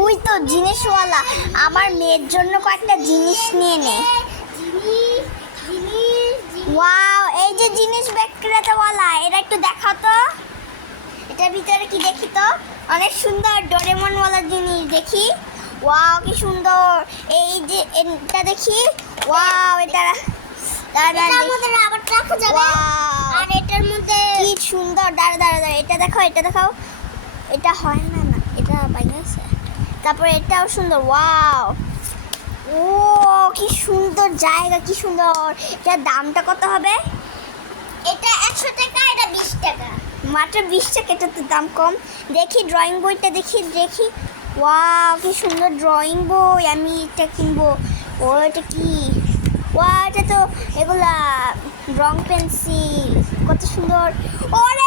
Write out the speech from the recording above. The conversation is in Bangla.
ওই তো জিনিসওয়ালা আমার মেয়ের জন্য কয়েকটা জিনিস নিয়ে নে। ওয়াও, এই যে জিনিস বিক্রেতাওয়ালা, এটা একটু দেখাও তো। এটার ভিতরে কি দেখি তো? অনেক সুন্দর ডোরেমনওয়ালা জিনিস দেখি। ওয়াও, কি সুন্দর। এই যে এটা দেখি। ওয়াও, এটার মধ্যে রাবার রাখা যাবে। আর এটার মধ্যে কি সুন্দর। দাঁড়া, এটা দেখাও। এটা হয় না, এটা বাইনাছে। তারপরে এটাও সুন্দর। ওয়াও, ও কি সুন্দর জায়গা, কি সুন্দর। এটার দামটা কত হবে? এটা 100 টাকা, এটা 20 টাকা। মাত্র 20 টাকা, এটা তো দাম কম। দেখি ড্রয়িং বইটা দেখি। ওয়াও, কি সুন্দর ড্রয়িং বই। আমি এটা কিনবো। ও এটা কি? ওয়া, এটা তো এগুলা রং পেন্সিল, কত সুন্দর। ওরে